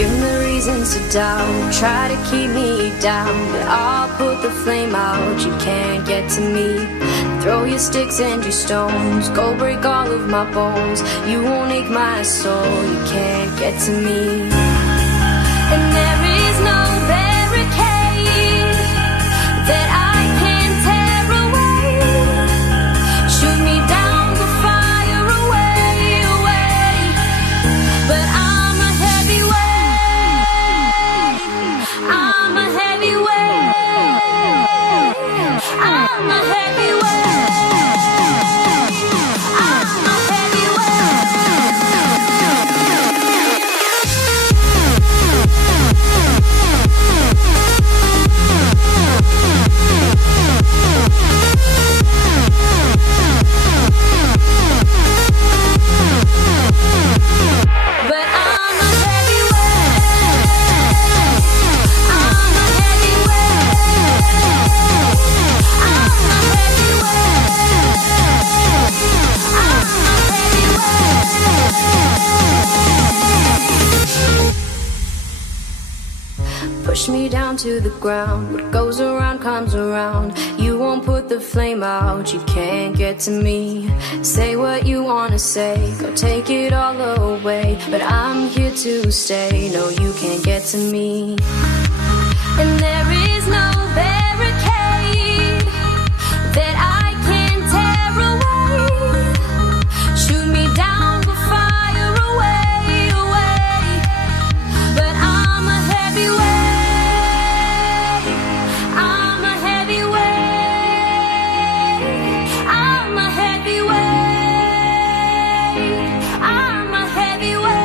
Give me reasons to doubt, try to keep me down, but I'll put the flame out, you can't get to me. Throw your sticks and your stones, go break all of my bones. You won't ache my soul, you can't get to me. And there is no barricade that I can tear away. Shoot me down, the fire away, away. But I'm a heavyweight, I'm a heavyweight, I'm a heavyweight. Push me down to the ground, what goes around comes around. You won't put the flame out, you can't get to me. Say what you wanna say, go take it all away, but I'm here to stay, no you can't get to me. And there is no barricade that I can tear away. Shoot me down, the fire away, away. But I'm a heavyweight, I'm a heavyweight, I'm a heavyweight, I'm a heavyweight.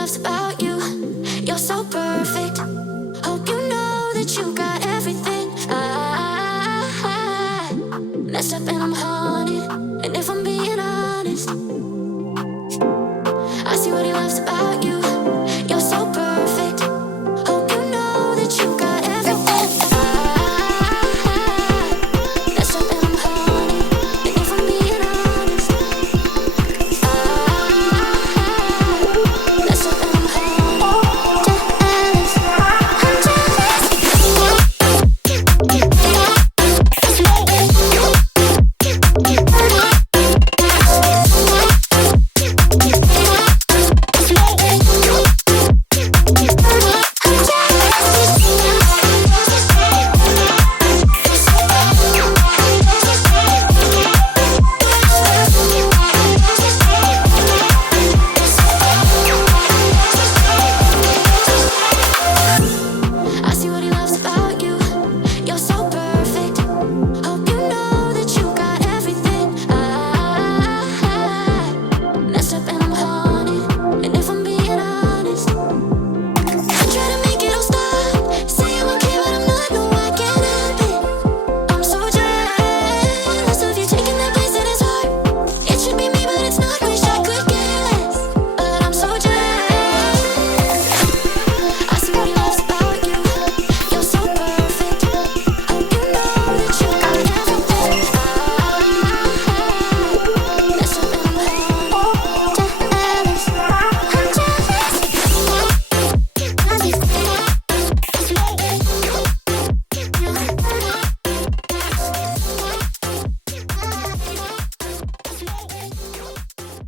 loves about you. You're so perfect.